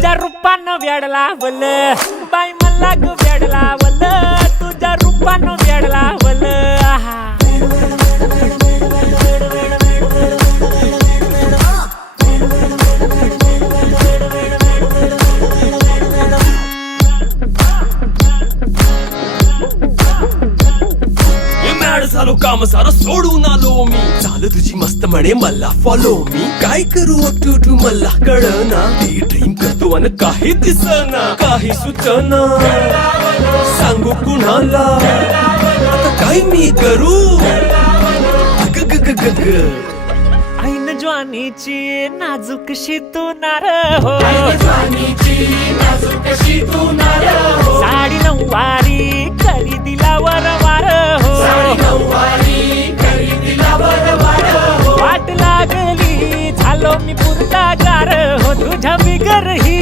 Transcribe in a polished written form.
तुझ्या रूपानं वेड लावलं बाई मला ग वेड लावलं तुझ्या रूपानं वेड लावलं झालो काम सारं सोडून आलो मी चाल तुझी मस्त म्हणे मला फॉलो मी काय करू अटू मला कळना ड्रीम करतो आणि काही दिसना काही सुचना सांगू कुणाला आता काय मी करू ऐन ज्वानीची नाजूकशी तू नार हो साडी नऊवारी करी दिला वरवार हो वाट लागली झालो मी पुरता गार हो तुझ्या बिगर ही